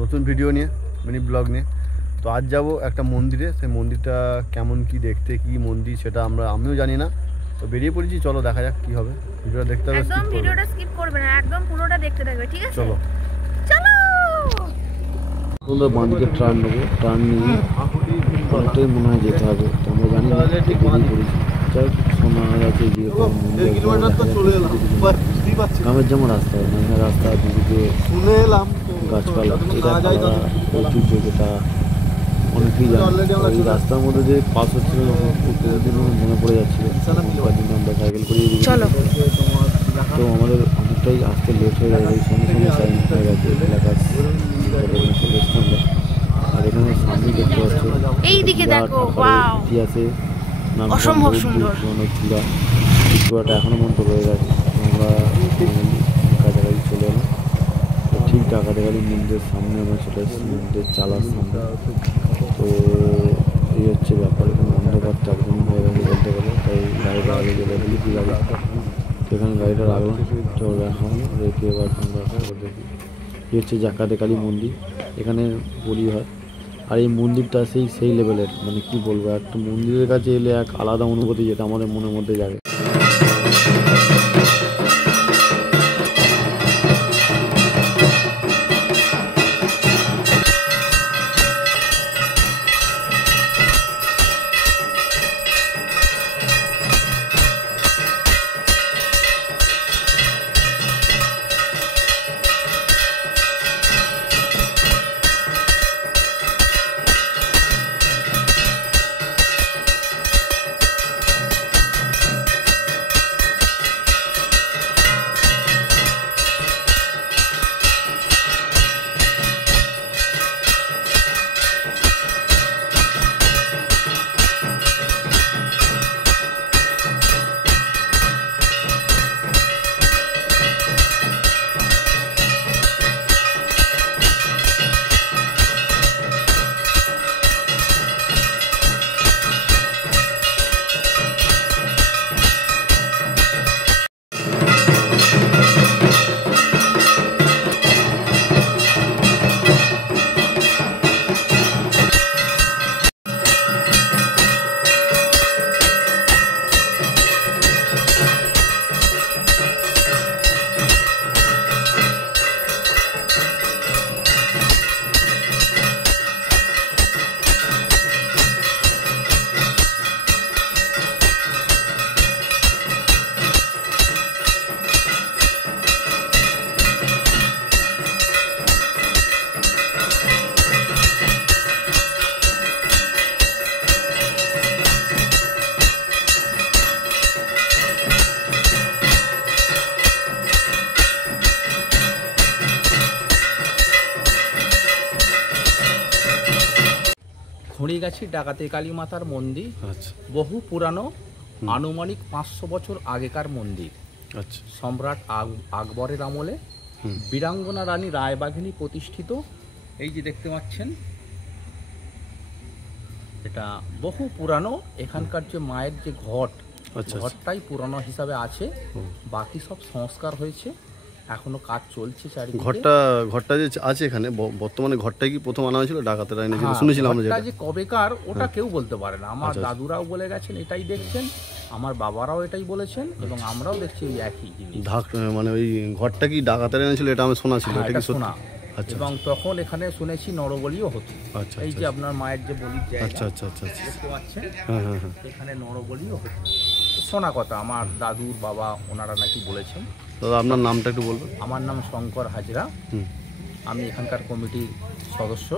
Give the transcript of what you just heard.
নতুন ভিডিও নিয়ে, mini blog নিয়ে। তো আজ যাব একটা মন্দিরে, সেই মন্দিরটা কেমন কি দেখতে, কি মন্দির সেটা আমিও জানি না। তো বেরিয়ে পড়েছি, চলো দেখা যাক কি হবে। ভিডিওটা দেখতে হবে, একদম ভিডিওটা স্কিপ করবে না, একদম পুরোটা দেখতে থাকবে, ঠিক আছে? চলো চলো। আমরা বাঁ দিকে টার্ন নেবো, টার্ন নিয়ে অনেকটাই মনে হয় যেতে হবে। তো আমরা জানি না বেরিয়ে পড়েছি। যাই সোনা আছে যে গ্রামের যেমন রাস্তা, মানে রাস্তা দুদিকে গাছপালা, এটা ঐতিহ্য যেটা অনেকেই জানে। এই রাস্তার মধ্যে যে পাস হচ্ছিল প্রতিদিনও মনে পড়ে যাচ্ছিল। কয়েকদিন আমরা সাইকেল করে তো আমাদের অনেকটাই আসতে লেট হয়ে যায়, সঙ্গে সঙ্গে টাইম হয়ে গেছে। এলাকার চলে এসছি আমরা। আর এখানে সামনে দেখতে পাচ্ছি এইদিকে দেখো, ওয়াও, ইতিহাসে অসম্ভব সুন্দর চূড়াটা এখনো পর্যন্ত রয়ে গেছে। আমরা কাছাকাছি চলে এলাম। ঠিক ডাকাতেখালি মন্দিরের সামনে আমরা চলে এসেছি, মন্দিরের চালার সামনে। তো এই হচ্ছে ব্যাপার, এখানে অন্ধকার চারদিন হয়ে গেছে বলতে গেলে, তাই গাড়িটা আগে চলে লিপি গাড়ি। তো এখানে গাড়িটা রাখলাম, চল রাখা হলো, রেখে এবার আমরা দেখি। এই হচ্ছে ডাকাতেখালি মন্দির, এখানে বলি হয়। আর এই মন্দিরটা সেই লেভেলের, মানে কি বলবো, একটা মন্দিরের কাছে এলে এক আলাদা অনুভূতি যেটা আমাদের মনের মধ্যে জাগে। খড়িগাছি ডাকাতে কালী মাতার মন্দির। আচ্ছা, বহু পুরানো, আনুমানিক 500 বছর আগেকার মন্দির। আচ্ছা, সম্রাট আকবরের আমলে বীরাঙ্গনা রানী রায়বাঘিনী প্রতিষ্ঠিত। এই যে দেখতে পাচ্ছেন, এটা বহু পুরানো। এখানকার যে মায়ের যে ঘরটাই পুরানো হিসাবে আছে, বাকি সব সংস্কার হয়েছে, এখনো কাজ চলছে চারিদিকে। ঘরটা যে আছে এখানে বর্তমানে, ঘরটাই কি প্রথম আনা হয়েছিল ডাকাতেরা এনেছিল শুনেছিলাম আমরা, যেটা যে কবেকার ওটা কেউ বলতে পারে না। আমার দাদুরাও বলে গেছেন এটাই দেখছেন, আমার বাবারাও এটাই বলেছেন, এবং আমরাও দেখছি ওই একই জিনিস। মানে ওই ঘরটা কি ডাকাতেরা এনেছিল এটা আমি শোনা ছিল, এটা কি শোনা। আচ্ছা, এবং তখন এখানে শুনেছি নরবলিও হতো। আচ্ছা, এই যে আপনার মায়ের যে বলির জায়গা, আচ্ছা আচ্ছা আচ্ছা দেখতে পাচ্ছেন, হ্যাঁ হ্যাঁ হ্যাঁ, এখানে নরবলিও হতো, শোনা কথা। আমার দাদুর বাবা ওনারা নাকি বলেছেন। দাদা আপনার নামটা একটু বলবেন? আমার নাম শঙ্কর হাজরা, আমি এখানকার কমিটির সদস্য।